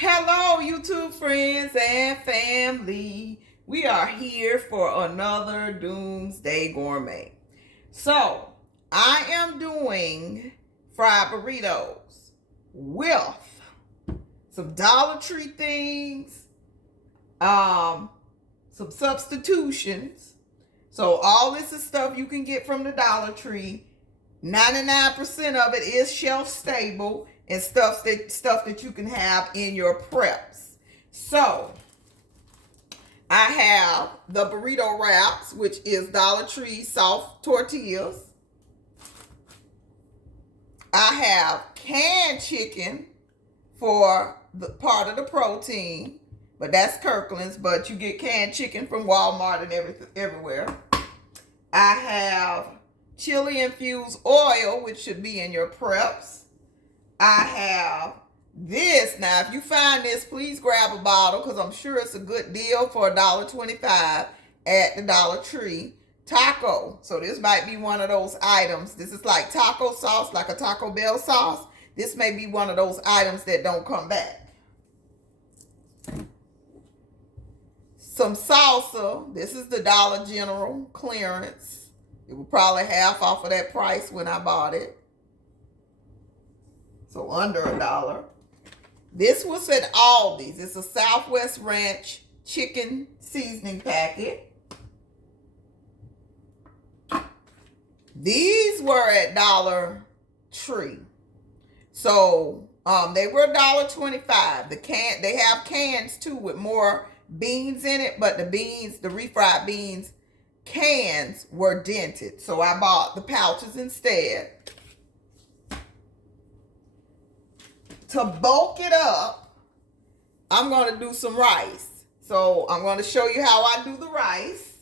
Hello, YouTube friends and family. We are here for another Doomsday Gourmet. So, I am doing fried burritos with some Dollar Tree things, some substitutions. So, all this is stuff you can get from the Dollar Tree. 99% of it is shelf stable and stuff that you can have in your preps. So I have the burrito wraps, which is Dollar Tree soft tortillas. I have canned chicken for the part of the protein, but that's Kirkland's, but you get canned chicken from Walmart and everywhere. I have chili infused oil, which should be in your preps. I have this. Now, if you find this, please grab a bottle because I'm sure it's a good deal for $1.25 at the Dollar Tree. Taco. So this might be one of those items. This is like taco sauce, like a Taco Bell sauce. This may be one of those items that don't come back. Some salsa. This is the Dollar General clearance. It was probably half off of that price when I bought it. So under $1. This was at Aldi's. It's a Southwest Ranch chicken seasoning packet. These were at Dollar Tree. So they were $1.25. They have cans too with more beans in it, but the refried beans cans were dented. So I bought the pouches instead. To bulk it up, I'm going to do some rice. So I'm going to show you how I do the rice.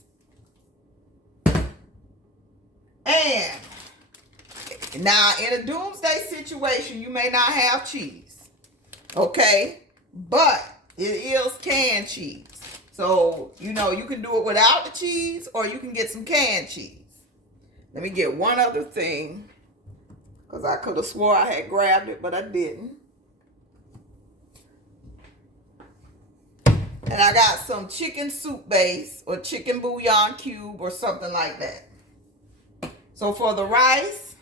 And now in a doomsday situation, you may not have cheese. Okay? But it is canned cheese. So, you can do it without the cheese or you can get some canned cheese. Let me get one other thing because I could have swore I had grabbed it, but I didn't. And I got some chicken soup base or chicken bouillon cube or something like that. So for the rice,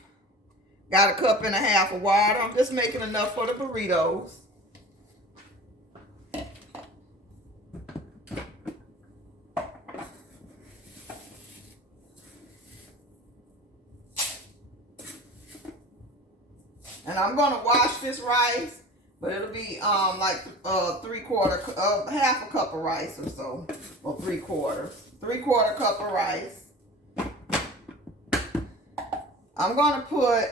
got a cup and a half of water. I'm just making enough for the burritos. And I'm going to wash this rice. But it'll be like half a cup of rice or so, or 3/4 cup of rice. I'm gonna put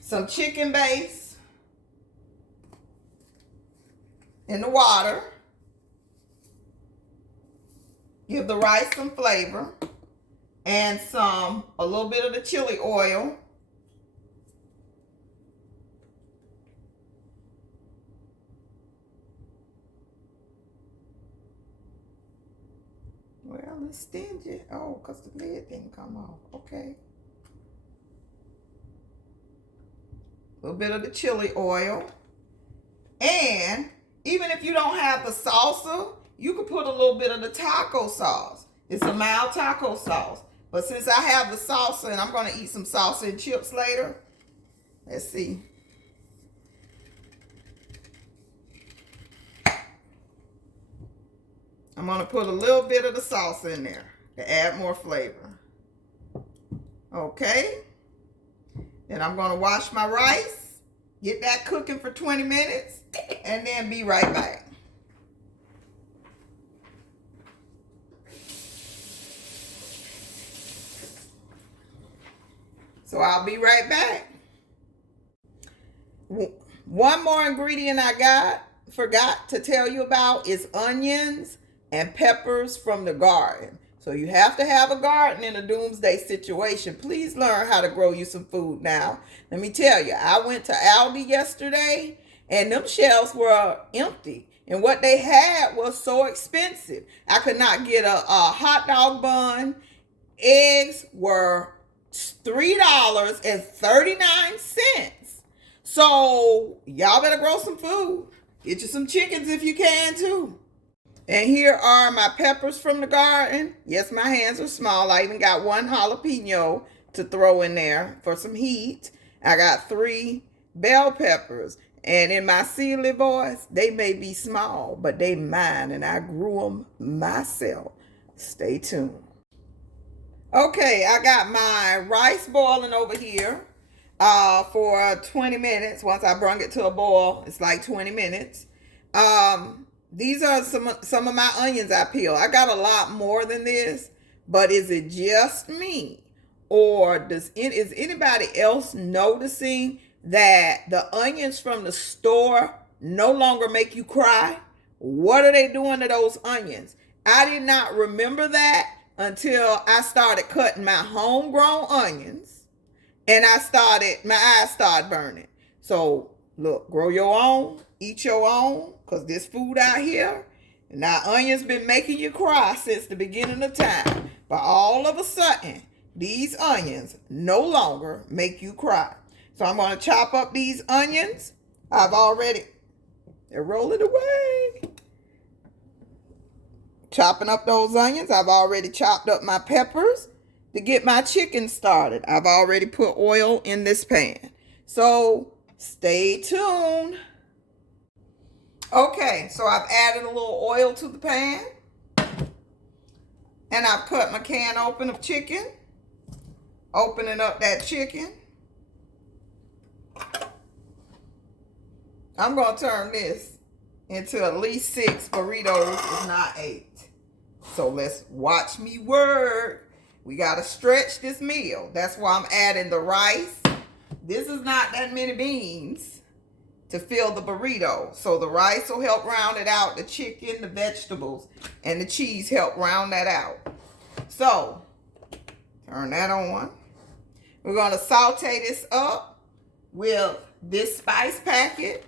some chicken base in the water. Give the rice some flavor and a little bit of the chili oil. Well, it's stingy. Oh, because the lid didn't come off. Okay. A little bit of the chili oil. And even if you don't have the salsa, you could put a little bit of the taco sauce. It's a mild taco sauce. But since I have the salsa and I'm going to eat some salsa and chips later, let's see. I'm going to put a little bit of the salsa in there to add more flavor. Okay. Then I'm going to wash my rice, get that cooking for 20 minutes, and then be right back. So I'll be right back. One more ingredient I forgot to tell you about is onions and peppers from the garden. So you have to have a garden in a doomsday situation. Please learn how to grow you some food now. Let me tell you, I went to Aldi yesterday and them shelves were empty. And what they had was so expensive. I could not get a hot dog bun. Eggs were $3.39. So y'all better grow some food. Get you some chickens if you can too. And here are my peppers from the garden. Yes, my hands are small. I even got one jalapeno to throw in there for some heat. I got 3 bell peppers. And in my silly voice, they may be small, but they mine, and I grew them myself. Stay tuned. Okay, I got my rice boiling over here for 20 minutes. Once I bring it to a boil, it's like 20 minutes. These are some of my onions I peel. I got a lot more than this, but is it just me? Or is anybody else noticing that the onions from the store no longer make you cry? What are they doing to those onions? I did not remember that until I started cutting my homegrown onions, and my eyes started burning. So look, grow your own, eat your own, because this food out here, and now onions been making you cry since the beginning of time. But all of a sudden, these onions no longer make you cry. So I'm going to chop up these onions. They're rolling away. Chopping up those onions. I've already chopped up my peppers to get my chicken started. I've already put oil in this pan. So stay tuned. Okay, so I've added a little oil to the pan. And I've cut my can open of chicken. Opening up that chicken. I'm going to turn this into at least 6 burritos, if not 8. So let's watch me work. We got to stretch this meal. That's why I'm adding the rice. This is not that many beans to fill the burrito. So the rice will help round it out. The chicken, the vegetables, and the cheese help round that out. So turn that on. We're going to saute this up with this spice packet.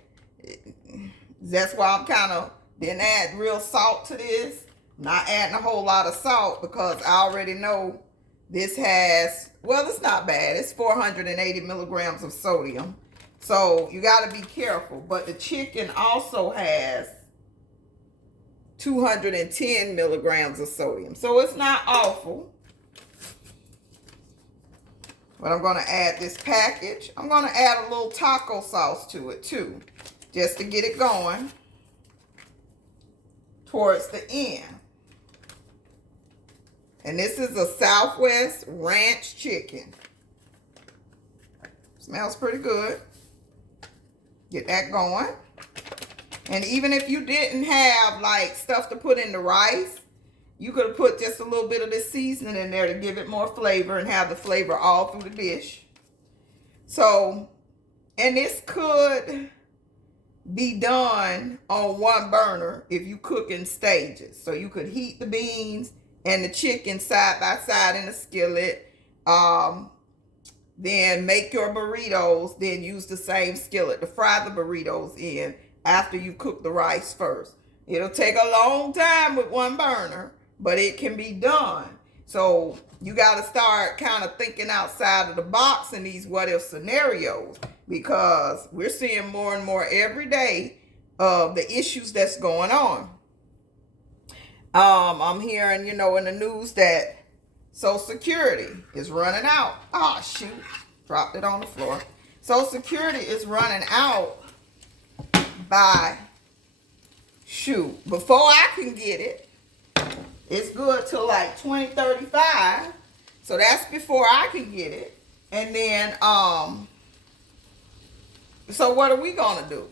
That's why I'm kind of didn't add real salt to this. Not adding a whole lot of salt because I already know this has, well, it's not bad. It's 480 milligrams of sodium. So you got to be careful. But the chicken also has 210 milligrams of sodium. So it's not awful. But I'm going to add this package. I'm going to add a little taco sauce to it too, just to get it going towards the end. And this is a Southwest Ranch chicken. Smells pretty good. Get that going. And even if you didn't have like stuff to put in the rice, you could have put just a little bit of this seasoning in there to give it more flavor and have the flavor all through the dish. So, and this could be done on one burner if you cook in stages. So you could heat the beans and the chicken side by side in a skillet. Then make your burritos. Then use the same skillet to fry the burritos in after you cook the rice first. It'll take a long time with one burner, but it can be done. So you got to start kind of thinking outside of the box in these what if scenarios, because we're seeing more and more every day of the issues that's going on. I'm hearing, in the news that Social Security is running out. Oh, shoot. Dropped it on the floor. Social Security is running out by, before I can get it, it's good till like 2035. So that's before I can get it. And then, so what are we going to do?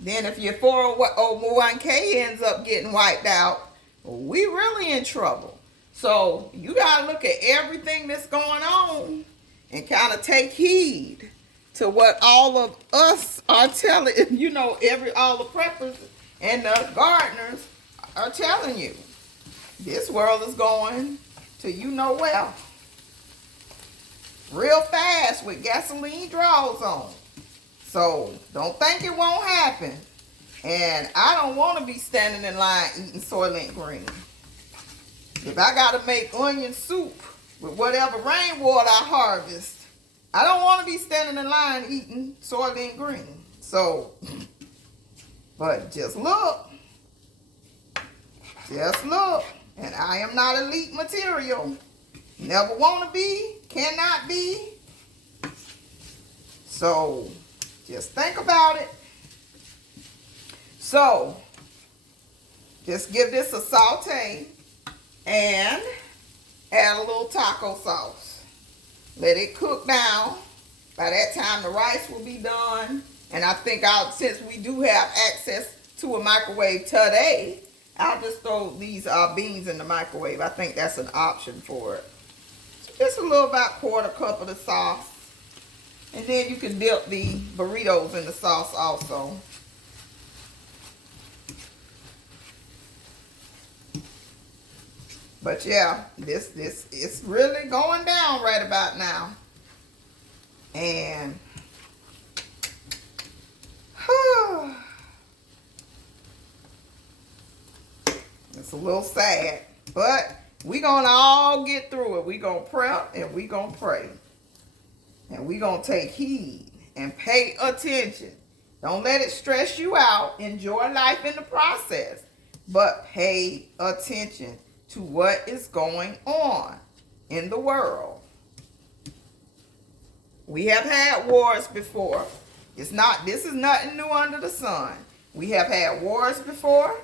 Then if your 401k ends up getting wiped out, we really in trouble. So you got to look at everything that's going on and kind of take heed to what all of us are telling, all the preppers and the gardeners are telling you. This world is going to where. Real fast with gasoline draws on. So don't think it won't happen. And I don't want to be standing in line eating Soylent Green. If I got to make onion soup with whatever rainwater I harvest, I don't want to be standing in line eating Soylent Green. So But just look. Just look. And I am not elite material. Never want to be. Cannot be. So, just think about it. So, just give this a saute and add a little taco sauce. Let it cook down. By that time, the rice will be done. And I think since we do have access to a microwave today, I'll just throw these beans in the microwave. I think that's an option for it. So just a little about quarter cup of the sauce. And then you can dip the burritos in the sauce also. But yeah, this is really going down right about now. And it's a little sad, but we're gonna all get through it. We're gonna prep and we're gonna pray. And we're gonna take heed and pay attention. Don't let it stress you out. Enjoy life in the process, but pay attention to what is going on in the world. We have had wars before. This is nothing new under the sun. We have had wars before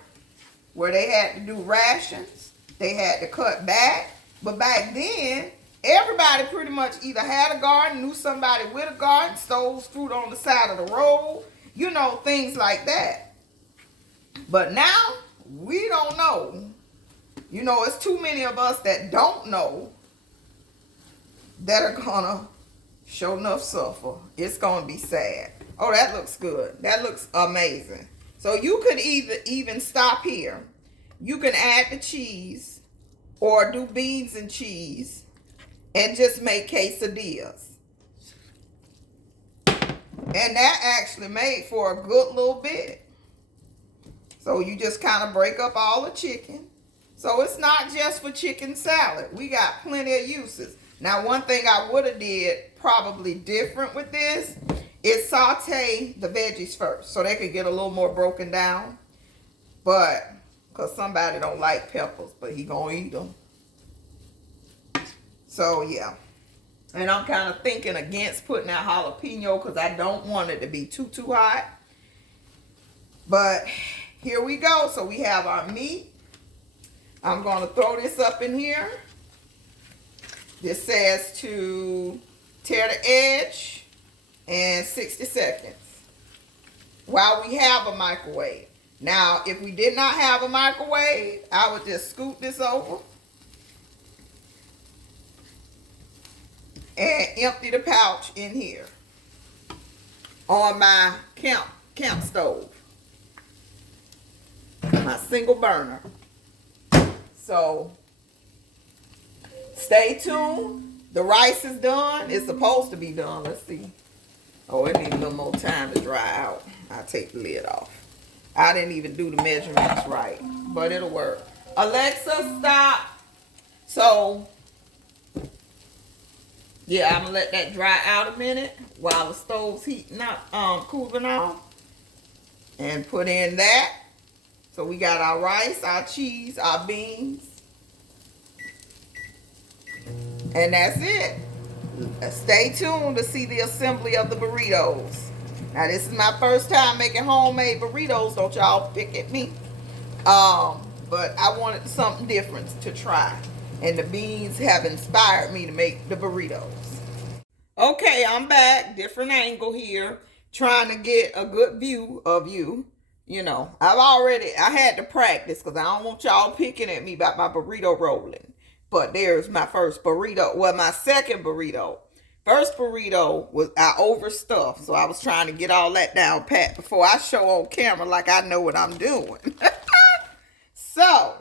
where they had to do rations. They had to cut back. But back then, everybody pretty much either had a garden, knew somebody with a garden, stole fruit on the side of the road, you know, things like that. But now, we don't know. You know, it's too many of us that don't know that are gonna sure enough suffer. It's gonna be sad. Oh, that looks good. That looks amazing. So you could even stop here. You can add the cheese or do beans and cheese and just make quesadillas. And that actually made for a good little bit. So you just kind of break up all the chicken. So it's not just for chicken salad. We got plenty of uses. Now, one thing I would have did probably different with this is saute the veggies first so they could get a little more broken down. But, because somebody don't like peppers, but he gonna eat them. So, yeah. And I'm kind of thinking against putting that jalapeno because I don't want it to be too hot. But here we go. So we have our meat. I'm going to throw this up in here. This says to tear the edge in 60 seconds while we have a microwave. Now, if we did not have a microwave, I would just scoop this over and empty the pouch in here on my camp stove, my single burner. So stay tuned. The rice is done. It's supposed to be done. Let's see. Oh, it needs a little more time to dry out. I'll take the lid off. I didn't even do the measurements right, but it'll work. Alexa, stop. So, yeah, I'm gonna let that dry out a minute while the stove's heating up, cooling off. And put in that. So we got our rice, our cheese, our beans. And that's it. Stay tuned to see the assembly of the burritos. Now, this is my first time making homemade burritos. Don't y'all pick at me. But I wanted something different to try. And the beans have inspired me to make the burritos. Okay, I'm back. Different angle here. Trying to get a good view of you. You know, I had to practice because I don't want y'all picking at me about my burrito rolling. But there's my first burrito. Well, my second burrito. First burrito was I overstuffed. So I was trying to get all that down pat before I show on camera like I know what I'm doing. So,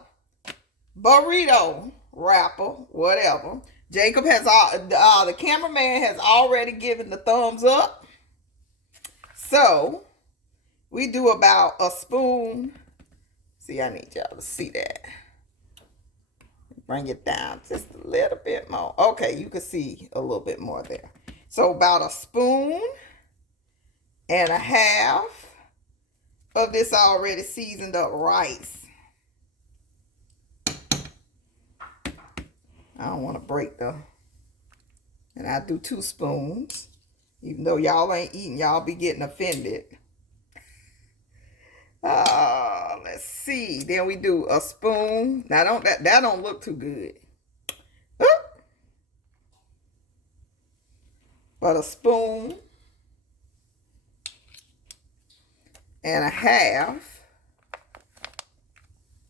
burrito wrapper, whatever. Jacob has the cameraman has already given the thumbs up. So, we do about a spoon. See, I need y'all to see that. Bring it down just a little bit more. Okay, you can see a little bit more there. So about a spoon and a half of this already seasoned up rice. I don't want to break the, and I do 2 spoons. Even though y'all ain't eating, y'all be getting offended. Let's see. Then we do a spoon. Now that don't look too good. But a spoon and a half,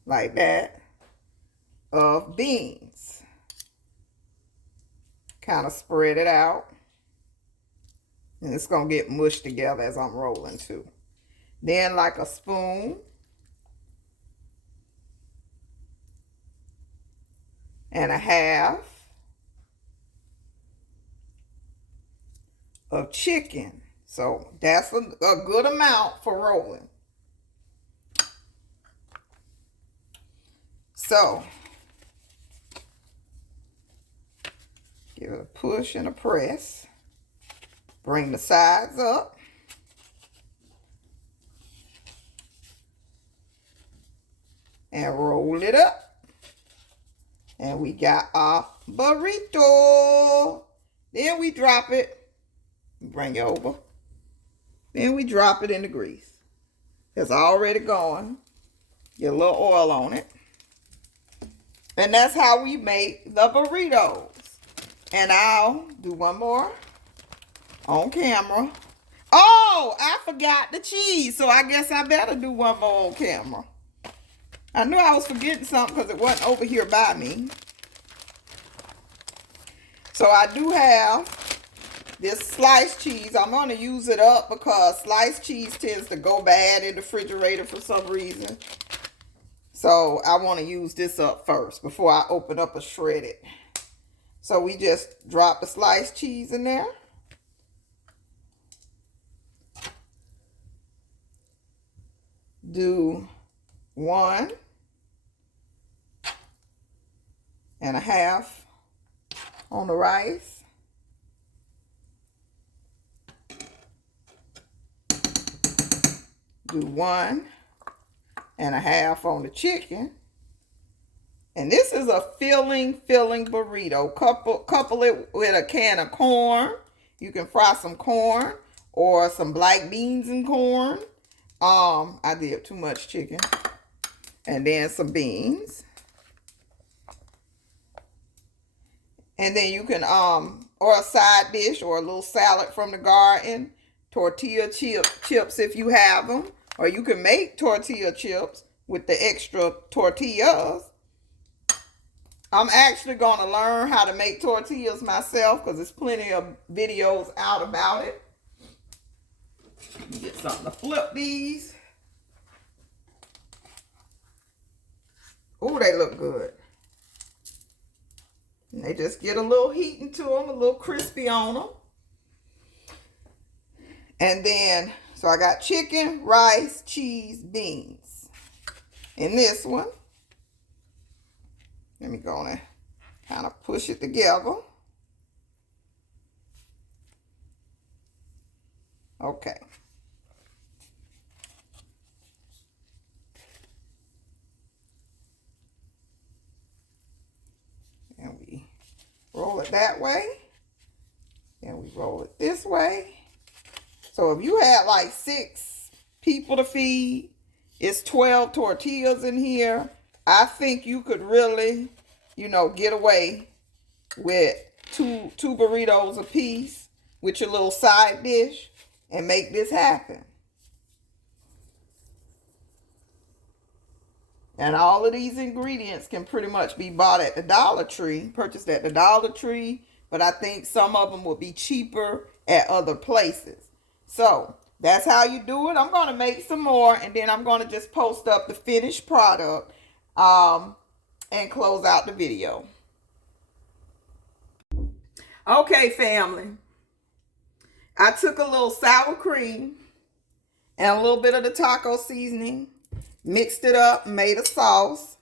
like that, of beans. Kind of spread it out. And it's going to get mushed together as I'm rolling too. Then like a spoon and a half of chicken. So that's a good amount for rolling. So give it a push and a press. Bring the sides up. And roll it up. And we got our burrito. Then we drop it. Bring it over. Then we drop it in the grease. It's already going. Get a little oil on it. And that's how we make the burritos. And I'll do one more on camera. Oh, I forgot the cheese. So I guess I better do one more on camera. I knew I was forgetting something because it wasn't over here by me. So I do have this sliced cheese. I'm going to use it up because sliced cheese tends to go bad in the refrigerator for some reason. So I want to use this up first before I open up a shredded. So we just drop the sliced cheese in there. Do 1.5 on the rice. Do 1.5 on the chicken. And this is a filling burrito. Couple it with a can of corn. You can fry some corn or some black beans and corn. I did too much chicken. And then some beans. And then you can, or a side dish or a little salad from the garden. Tortilla chips if you have them. Or you can make tortilla chips with the extra tortillas. I'm actually going to learn how to make tortillas myself because there's plenty of videos out about it. Get something to flip these. Oh, they look good. And they just get a little heat into them, a little crispy on them. And then, so I got chicken, rice, cheese, beans. In this one, let me go and kind of push it together. Okay. And we roll it that way. And we roll it this way. So if you had like 6 people to feed, it's 12 tortillas in here. I think you could really, you know, get away with two burritos a piece with your little side dish and make this happen. And all of these ingredients can pretty much be bought at the Dollar Tree, purchased at the Dollar Tree, but I think some of them will be cheaper at other places. So that's how you do it. I'm going to make some more, and then I'm going to just post up the finished product and close out the video. Okay, family. I took a little sour cream and a little bit of the taco seasoning, mixed it up, made a sauce,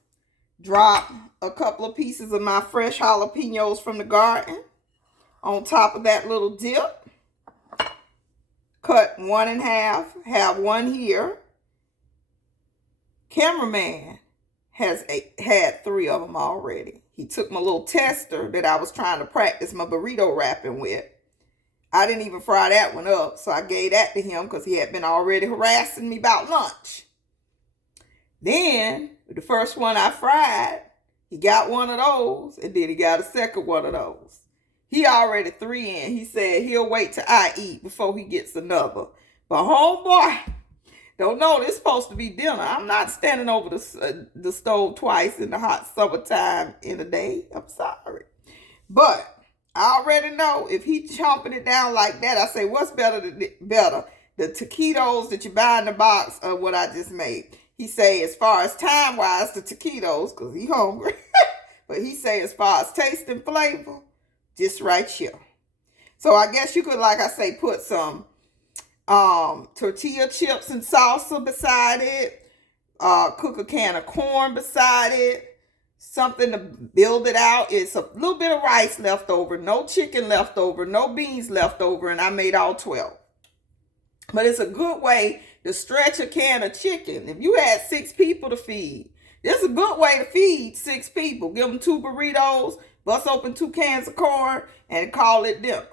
dropped a couple of pieces of my fresh jalapenos from the garden on top of that little dip. Cut 1 in half, have one here, cameraman had 3 of them already. He took my little tester that I was trying to practice my burrito wrapping with. I didn't even fry that one up, so I gave that to him because he had been already harassing me about lunch. Then, the first one I fried, he got one of those, and then he got a second one of those. He already 3 in. He said he'll wait till I eat before he gets another. But homeboy, don't know, this supposed to be dinner. I'm not standing over the stove twice in the hot summertime in a day. I'm sorry. But I already know if he chomping it down like that, I say, what's better? The taquitos that you buy in the box or what I just made? He say, as far as time-wise, the taquitos, because he hungry. But he say, as far as taste and flavor, just right here. So I guess you could, like I say, put some tortilla chips and salsa beside it. Cook a can of corn beside it. Something to build it out. It's a little bit of rice left over. No chicken left over. No beans left over. And I made all 12. But it's a good way to stretch a can of chicken. If you had 6 people to feed, this is a good way to feed 6 people. Give them 2 burritos, bust open 2 cans of corn, and call it dinner.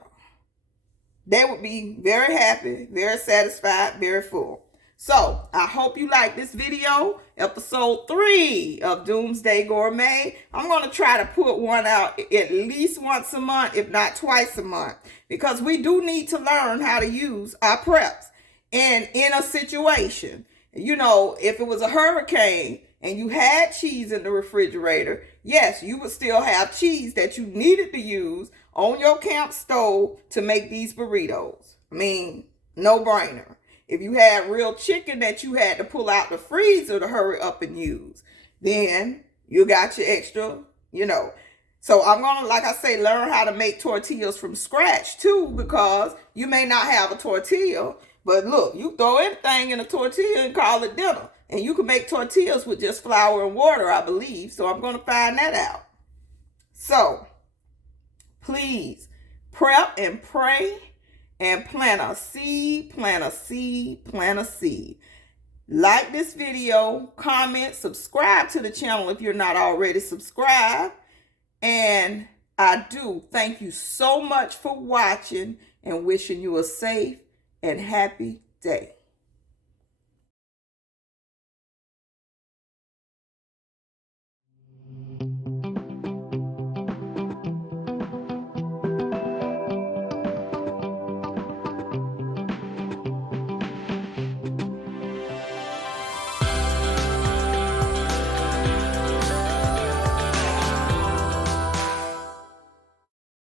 They would be very happy, very satisfied, very full. So, I hope you like this video, episode 3 of Doomsday Gourmet. I'm going to try to put one out at least once a month, if not twice a month, because we do need to learn how to use our preps. And in a situation, you know, if it was a hurricane and you had cheese in the refrigerator, yes, you would still have cheese that you needed to use on your camp stove to make these burritos. I mean, no brainer. If you had real chicken that you had to pull out the freezer to hurry up and use, then you got your extra, you know. So I'm going to, like I say, learn how to make tortillas from scratch too, because you may not have a tortilla. But look, you throw anything in a tortilla and call it dinner. And you can make tortillas with just flour and water, I believe. So I'm going to find that out. So, please prep and pray and plant a seed, plant a seed, plant a seed. Like this video, comment, subscribe to the channel if you're not already subscribed. And I do thank you so much for watching and wishing you a safe and happy day.